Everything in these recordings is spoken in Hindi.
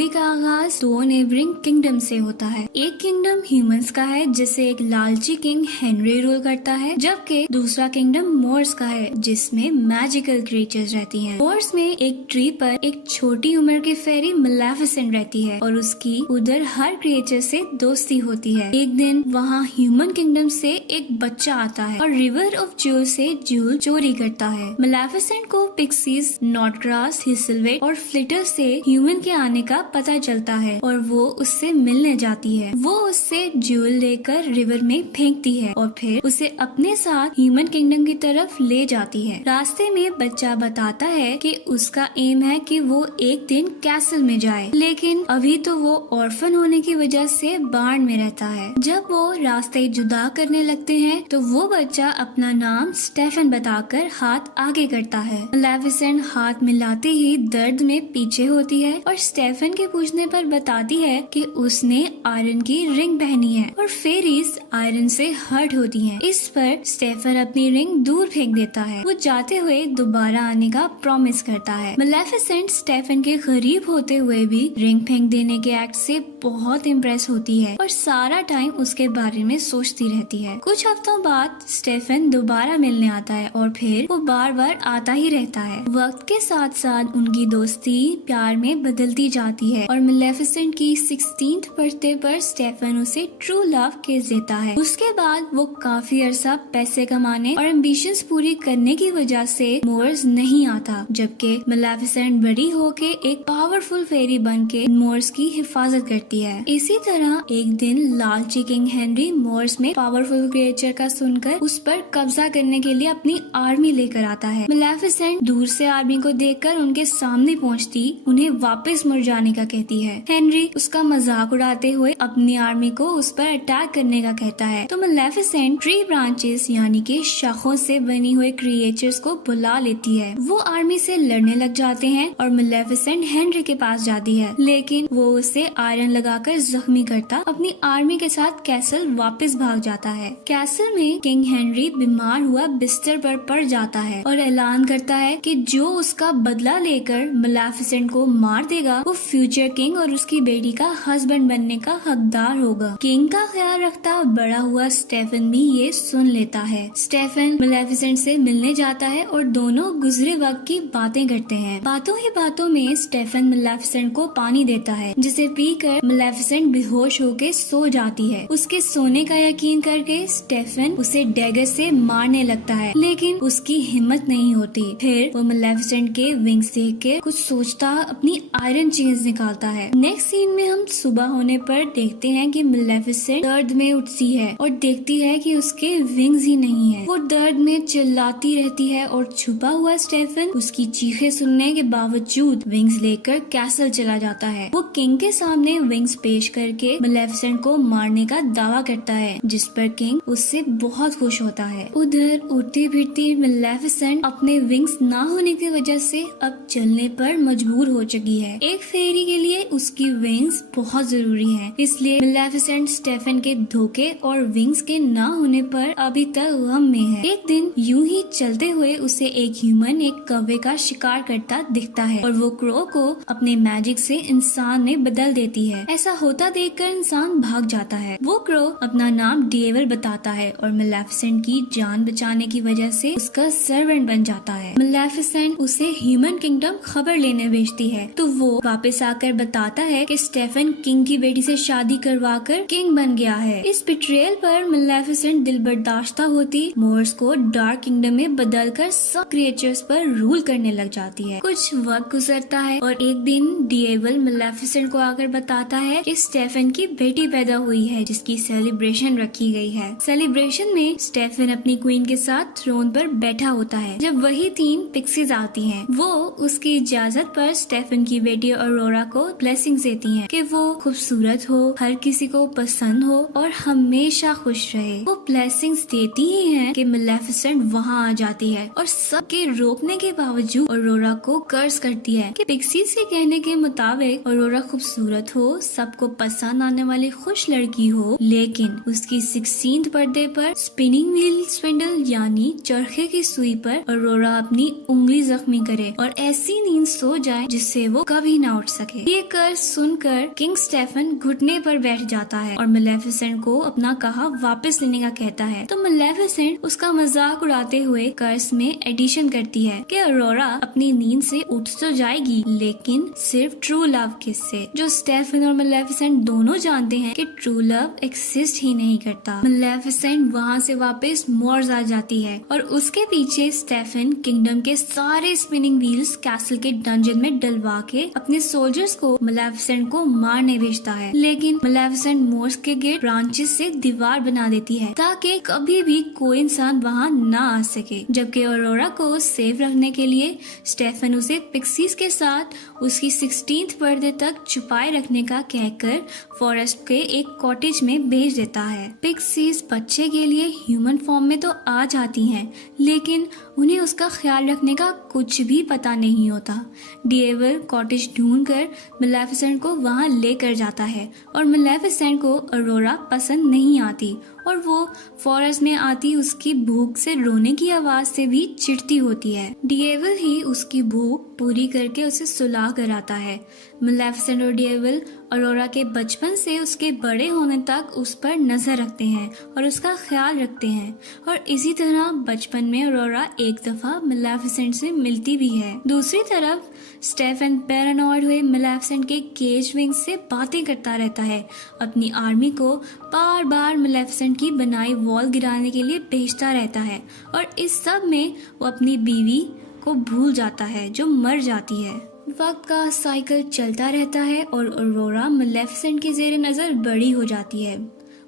मूवी का आगाज दो नेबरिंग किंगडम से होता है। एक किंगडम ह्यूमंस का है जिसे एक लालची किंग हेनरी रूल करता है, जबकि दूसरा किंगडम मोर्स का है जिसमें मैजिकल क्रिएचर्स रहती हैं। मोर्स में एक ट्री पर एक छोटी उम्र की फेरी मलेफिसेंट रहती है और उसकी उधर हर क्रिएचर से दोस्ती होती है। एक दिन वहाँ ह्यूमन किंगडम से एक बच्चा आता है और रिवर ऑफ ज्यूल से ज्यूल चोरी करता है। मलेफिसेंट को पिक्सीज, नॉटग्रास, हिसलवेट और फ्लिटर से ह्यूमन के आने का पता चलता है और वो उससे मिलने जाती है। वो उससे ज्यूल लेकर रिवर में फेंकती है और फिर उसे अपने साथ ह्यूमन किंगडम की तरफ ले जाती है। रास्ते में बच्चा बताता है कि उसका एम है कि वो एक दिन कैसल में जाए, लेकिन अभी तो वो ऑर्फन होने की वजह से बार्न में रहता है। जब वो रास्ते जुदा करने लगते हैं तो वो बच्चा अपना नाम स्टेफन बताकर हाथ आगे करता है। मलेफिसेंट हाथ मिलाते ही दर्द में पीछे होती है और स्टेफन के पूछने पर बताती है कि उसने आयरन की रिंग पहनी है और फेरीज आयरन से हर्ट होती हैं। इस पर स्टेफन अपनी रिंग दूर फेंक देता है। वो जाते हुए दोबारा आने का प्रॉमिस करता है। मलेफिसेंट स्टेफन के करीब होते हुए भी रिंग फेंक देने के एक्ट से बहुत इम्प्रेस होती है और सारा टाइम उसके बारे में सोचती रहती है। कुछ हफ्तों बाद स्टेफन दोबारा मिलने आता है और फिर वो बार बार आता ही रहता है। वक्त के साथ साथ उनकी दोस्ती प्यार में बदलती जाती है और मलेफिसेंट की 16th बर्थडे पर स्टेफन उसे ट्रू लव किस देता है। उसके बाद वो काफी अरसा पैसे कमाने और एम्बिशंस पूरी करने की वजह से मोर्स नहीं आता, जबकि मलेफिसेंट बड़ी होके एक पावरफुल फेरी बन के मोर्स की हिफाजत करती है। इसी तरह एक दिन लालची किंग हेनरी मोर्स में पावरफुल क्रिएचर का सुनकर उस पर कब्जा करने के लिए अपनी आर्मी लेकर आता है। मलेफिसेंट दूर से आर्मी को देखकर उनके सामने पहुंचती उन्हें वापस मुड़ जाने का कहती है। हेनरी उसका मजाक उड़ाते हुए अपनी आर्मी को उस पर अटैक करने का कहता है, तो मलेफिसेंट ट्री ब्रांचेस यानी कि शाखों से बनी हुए क्रिएचर्स को बुला लेती है। वो आर्मी से लड़ने लग जाते हैं और मलेफिसेंट हेनरी के पास जाती है, लेकिन वो उसे आयरन लगाकर जख्मी करता अपनी आर्मी के साथ कैसल वापस भाग जाता है। कैसल में किंग हेनरी बीमार हुआ बिस्तर पर पड़ जाता है और ऐलान करता है कि जो उसका बदला लेकर मलेफिसेंट को मार देगा वो फ्यूचर किंग और उसकी बेटी का हस्बैंड बनने का हकदार होगा। किंग का ख्याल रखता बड़ा हुआ स्टेफन भी ये सुन लेता है। स्टेफन मलेफिसेंट से मिलने जाता है और दोनों गुजरे वक्त की बातें करते हैं। बातों ही बातों में स्टेफन मलेफिसेंट को पानी देता है, जिसे पीकर मलेफिसेंट बेहोश होकर सो जाती है। उसके सोने का यकीन करके स्टेफन उसे डैगर से मारने लगता है, लेकिन उसकी हिम्मत नहीं होती। फिर वो मलेफिसेंट के विंग्स देख के कुछ सोचता अपनी आयरन चेन्स निकालता है। नेक्स्ट सीन में हम सुबह होने पर देखते हैं कि मलेफिसेंट दर्द में उठती है और देखती है कि उसके विंग्स ही नहीं है। वो दर्द में चिल्लाती रहती है और छुपा हुआ स्टेफन उसकी चीखें सुनने के बावजूद विंग्स लेकर कैसल चला जाता है। वो किंग के सामने विंग्स पेश करके मलेफिसेंट को मारने का दावा करता है, जिस पर किंग उससे बहुत खुश होता है। उधर उड़ती फिरती मलेफिसेंट अपने विंग्स ना होने की वजह से अब चलने पर मजबूर हो चुकी है। एक फेरी के लिए उसकी विंग्स बहुत जरूरी है, इसलिए मलेफिसेंट स्टेफन के धोखे और विंग्स के ना होने पर अभी तक गम में है। एक दिन यूं ही चलते हुए उसे एक ह्यूमन एक कौवे का शिकार करता दिखता है और वो क्रो को अपने मैजिक से इंसान में बदल देती है। ऐसा होता देखकर इंसान भाग जाता है। वो क्रो अपना नाम डेविल बताता है और मलेफिसेंट की जान बचाने की वजह से उसका सर्वेंट बन जाता है। मलेफिसेंट उसे ह्यूमन किंगडम खबर लेने भेजती है, तो वो वापस आकर बताता है कि स्टेफन किंग की बेटी से शादी करवाकर किंग बन गया है। इस बिट्रेयल पर मलेफिसेंट दिल बर्दाश्ता होती मोर्स को डार्क किंगडम में बदलकर सब क्रिएचर्स पर रूल करने लग जाती है। कुछ वक्त गुजरता है और एक दिन डेविल मलेफिसेंट को आकर बताता है कि स्टेफन की बेटी पैदा हुई है, जिसकी सेलिब्रेशन रखी गई है। सेलिब्रेशन में स्टेफन अपनी क्वीन के साथ थ्रोन पर बैठा होता है जब वही 3 पिक्सीज आती हैं। वो उसकी इजाजत पर स्टेफन की बेटी ऑरोरा को ब्लेसिंग्स देती हैं कि वो खूबसूरत हो, हर किसी को पसंद हो और हमेशा खुश रहे। वो ब्लेसिंग्स देती ही हैं कि मलेफिसेंट वहाँ आ जाती है और सबके रोकने के बावजूद ऑरोरा को कर्स करती है कि पिक्सीज के कहने के मुताबिक ऑरोरा खूबसूरत हो, सबको पसंद आने वाली खुश लड़की हो, लेकिन उसकी 16th बर्थडे पर स्पिनिंग व्हील स्पिंडल यानी चरखे की सुई पर ऑरोरा अपनी उंगली जख्मी करे और ऐसी नींद सो जाए जिससे वो कभी ना उठ सके। सके। ये कर्स सुनकर किंग स्टेफन घुटने पर बैठ जाता है और मेलेफिसेंट को अपना कहा वापस लेने का कहता है। तो मेलेफिसेंट उसका मजाक उड़ाते हुए कर्स में एडिशन करती है कि अरोरा अपनी नींद से उठ तो जाएगी, लेकिन सिर्फ ट्रू लव किस से, जो स्टेफन और मेलेफिसेंट दोनों जानते हैं कि ट्रू लव एक्सिस्ट ही नहीं करता। मेलेफिसेंट वहाँ से वापस मोर्स आ जाती है और उसके पीछे स्टेफन किंगडम के सारे स्पिनिंग व्हील्स कैसल के डंजन में डलवा के अपने सोल्जर्स को मेलेफिसेंट को मारने भेजता है, लेकिन मेलेफिसेंट मोर्स के गेट ब्रांचेस से दीवार बना देती है ताकि कभी भी कोई इंसान वहाँ न आ सके। जबकि अरोरा को सेफ रखने के लिए स्टेफन उसे पिक्सीज के साथ उसकी 16th बर्थडे तक छुपाए रखने का कहकर फॉरेस्ट के एक कॉटेज में भेज देता है। पिक्सीज बच्चे के लिए ह्यूमन फॉर्म में तो आ जाती हैं, लेकिन उन्हें उसका ख्याल रखने का कुछ भी पता नहीं होता। डिएवल कॉटेज ढूंढकर मेलेफिसेंट को वहां लेकर जाता है और मेलेफिसेंट को अरोरा पसंद नहीं आती और वो फॉरेस्ट में आती उसकी भूख से रोने की आवाज से भी चिढ़ती होती है। डिएवल ही उसकी भूख पूरी करके उसे सुला कर आता है। मेलेफिसेंट और डिएवल अरोरा के बचपन से उसके बड़े होने तक उस पर नजर रखते हैं और उसका ख्याल रखते हैं, और इसी तरह बचपन में अरोरा एक दफा मेलेफिसेंट से मिलती भी है। दूसरी तरफ स्टेफन पैरानॉइड हुए मेलेफिसेंट के केज विंग से बातें करता रहता है, अपनी आर्मी को बार बार मेलेफिसेंट की बनाई वॉल गिराने के लिए भेजता रहता है, और इस सब में वो अपनी बीवी को भूल जाता है जो मर जाती है। वक्त का साइकिल चलता रहता है और अरोरा मेलेफिसेंट के जेर नजर बड़ी हो जाती है।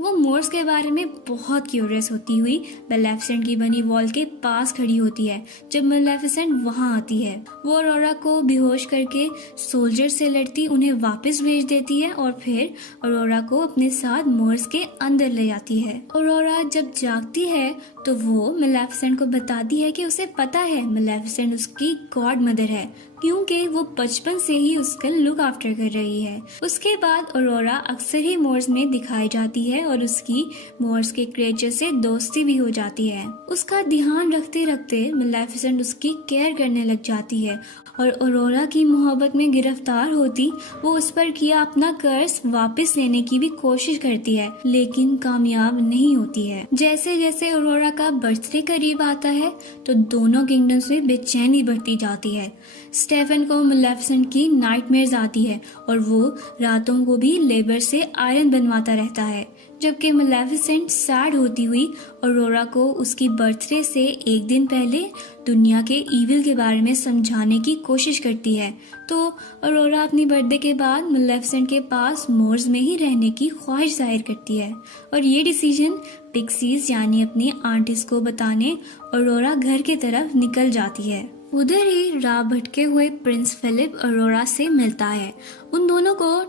वो मोर्स के बारे में बहुत क्यूरियस होती हुई मेलेफिसेंट की बनी वॉल के पास खड़ी होती है जब मेलेफिसेंट वहां आती है। वो अरोरा को बेहोश करके सोल्जर से लड़ती उन्हें वापस भेज देती है और फिर अरोरा को अपने साथ मोर्स के अंदर ले जाती है। अरोरा जब जागती है तो वो मेलेफिसेंट को बताती है कि उसे पता है मेलेफिसेंट उसकी गॉड मदर है, क्योंकि वो बचपन से ही उसका लुक आफ्टर कर रही है। उसके बाद अरोरा अक्सर ही मोर्स में दिखाई जाती है और उसकी मोर्स के क्रिएचर से दोस्ती भी हो जाती है। उसका ध्यान रखते रखते मेलेफिसेंट उसकी केयर करने लग जाती है और अरोरा की मोहब्बत में गिरफ्तार होती वो उस पर किया अपना कर्ज वापस लेने की भी कोशिश करती है, लेकिन कामयाब नहीं होती है। जैसे जैसे अरोरा का बर्थडे करीब आता है तो दोनों किंगडम्स में बेचैनी बढ़ती जाती है। स्टेफन को मेलेफिसेंट की नाइटमेयर्स आती है और वो रातों को भी लेबर से आयरन बनवाता रहता है, जबकि मेलेफिसेंट सैड होती हुई अरोरा को उसकी बर्थडे से एक दिन पहले दुनिया के ईविल के बारे में समझाने की कोशिश करती है। तो अरोरा अपनी बर्थडे के बाद मेलेफिसेंट के पास मोर्स में ही रहने की ख्वाहिश जाहिर करती है और ये डिसीजन पिक्सीज यानी अपनी आंटीज को बताने अरोरा घर की तरफ निकल जाती है। उधर ही राह भटके हुए प्रिंस फिलिप अरोरा से मिलता है। उन दोनों को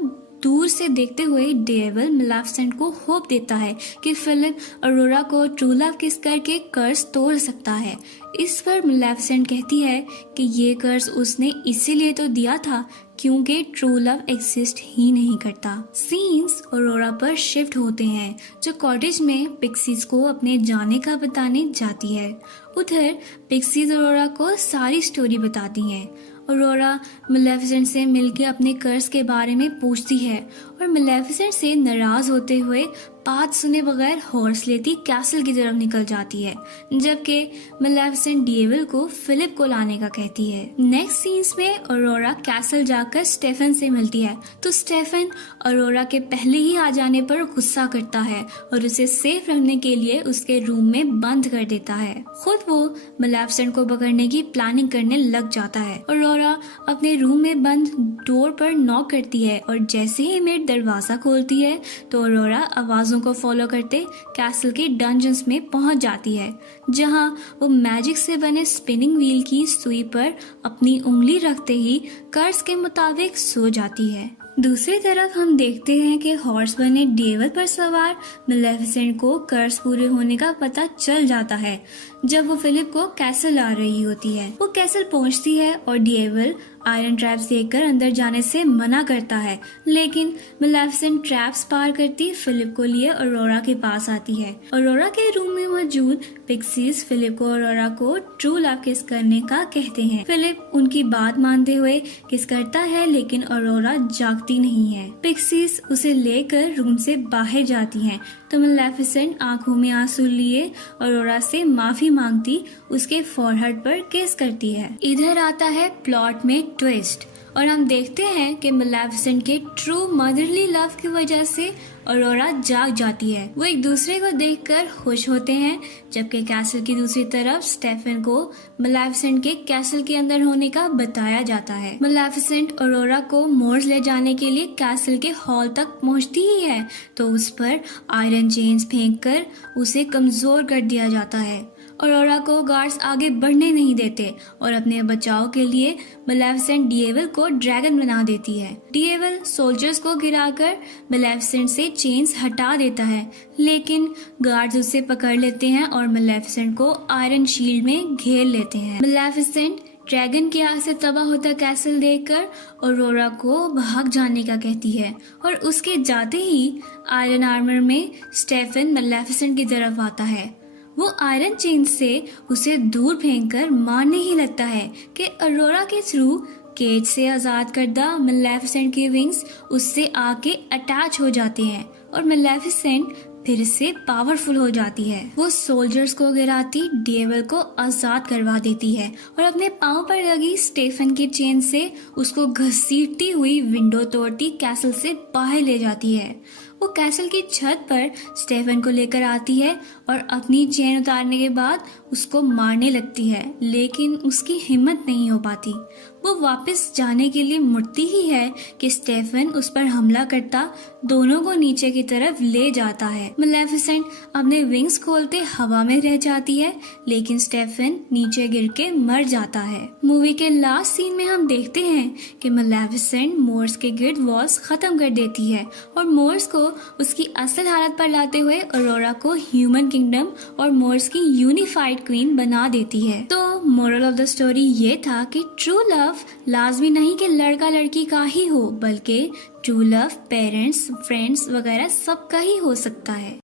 दूर से देखते हुए डेविल मेलेफिसेंट को होप देता है कि फिलिप अरोरा को ट्रू लव किस करके कर्ज तोड़ सकता है। इस पर मेलेफिसेंट कहती है कि ये कर्ज उसने इसीलिए तो दिया था क्योंकि ट्रू लव एग्जिस्ट ही नहीं करता। सीन्स अरोरा पर शिफ्ट होते हैं जो कॉटेज में पिक्सीज को अपने जाने का बताने जाती है। उधर पिक्सीज अरोरा को सारी स्टोरी बताती हैं। अरोरा मेलेफिसेंट से मिलकर अपने कर्ज के बारे में पूछती है और मेलेफिसेंट से नाराज होते हुए बात सुने बगैर हॉर्स लेती कैसल की तरफ निकल जाती है, जबकि मेलेफिसेंट डेविल को फिलिप को लाने का कहती है। नेक्स्ट सीन्स में अरोरा कैसल जाकर स्टेफन से मिलती है तो स्टेफन अरोरा के पहले ही आ जाने पर गुस्सा करता है और उसे सेफ रखने के लिए उसके रूम में बंद कर देता है। खुद वो मेलेफिसेंट को पकड़ने की प्लानिंग करने लग जाता है। अरोरा अपने रूम में बंद डोर पर नॉक करती है और जैसे ही मेड दरवाजा खोलती है तो अरोरा आवाजों को फॉलो करते कैसल के डंजन्स में पहुंच जाती है, जहां वो मैजिक से बने स्पिनिंग व्हील की सुई पर अपनी उंगली रखते ही कर्ज के मुताबिक सो जाती है। दूसरी तरफ हम देखते हैं कि हॉर्स बने डेविल पर सवार मेलेफिसेंट को कर्ज पूरे होने का पता चल जाता है, जब वो फिलिप को कैसल ला रही होती है। वो कैसल पहुंचती है और डिएवल आयरन ट्रैप्स देखकर अंदर जाने से मना करता है, लेकिन मेलेफिसेंट ट्रैप्स पार करती फिलिप को लिए ऑरोरा के पास आती है। ऑरोरा के रूम में मौजूद पिक्सीज फिलिप को ऑरोरा को ट्रू लव किस करने का कहते हैं। फिलिप उनकी बात मानते हुए किस करता है, लेकिन ऑरोरा जागती नहीं है। पिक्सीज उसे लेकर रूम से बाहर जाती हैं, तो मेलेफिसेंट आंखों में आंसू लिए ऑरोरा से माफी मांगती उसके फॉरहेड पर किस करती है। इधर आता है प्लॉट में ट्विस्ट और हम देखते हैं कि मेलेफिसेंट के ट्रू मदरली लव की वजह से ऑरोरा जाग जाती है। वो एक दूसरे को देखकर खुश होते हैं, जबकि कैसल की दूसरी तरफ स्टेफन को मेलेफिसेंट के कैसल के अंदर होने का बताया जाता है। मेलेफिसेंट ऑरोरा को मोर्स ले जाने के लिए कैसल के हॉल तक पहुंचती ही है, तो उस पर आयरन चेन्स फेंककर उसे कमजोर कर दिया जाता है। ऑरोरा को गार्ड्स आगे बढ़ने नहीं देते और अपने बचाव के लिए मेलेफिसेंट डिएवल को ड्रैगन बना देती है। डिएवल सोल्जर्स को गिराकर मेलेफिसेंट से चेन्स हटा देता है, लेकिन गार्ड्स उसे पकड़ लेते हैं और मेलेफिसेंट को आयरन शील्ड में घेर लेते हैं। मेलेफिसेंट ड्रैगन की आग से तबाह होता कैसल देखकर ऑरोरा को भाग जाने का कहती है और उसके जाते ही आयरन आर्मर में स्टेफन मेलेफिसेंट की तरफ आता है। वो आयरन चेन से उसे दूर फेंककर मारने ही लगता है कि ऑरोरा के थ्रू केज से आजाद करदा मेलेफिसेंट के विंग्स उससे आके अटैच हो जाते हैं और मेलेफिसेंट फिर से पावरफुल हो जाती है। वो सोल्जर्स को गिराती डिएवल को आजाद करवा देती है और अपने पांव पर लगी स्टेफन की चेन से उसको घसीटती हुई विंडो तोड़ती कैसल से बाहर ले जाती है। वो कैसल की छत पर स्टेफन को लेकर आती है और अपनी चेन उतारने के बाद उसको मारने लगती है, लेकिन उसकी हिम्मत नहीं हो पाती। वो वापस जाने के लिए मुड़ती ही है कि स्टेफन उस पर हमला करता दोनों को नीचे की तरफ ले जाता है। मेलेफिसेंट अपने विंग्स खोलते हवा में रह जाती है, लेकिन स्टेफन नीचे गिर के मर जाता है। मूवी के लास्ट सीन में हम देखते हैं कि मेलेफिसेंट मोर्स के गिर्द वॉल्स खत्म कर देती है और मोर्स को उसकी असल हालत पर लाते हुए ऑरोरा को ह्यूमन किंगडम और मोर्स की यूनिफाइड क्वीन बना देती है। तो मोरल ऑफ द स्टोरी ये था कि ट्रू लव लाजमी नहीं कि लड़का लड़की का ही हो, बल्कि ट्रू लव पेरेंट्स, फ्रेंड्स वगैरह सबका ही हो सकता है।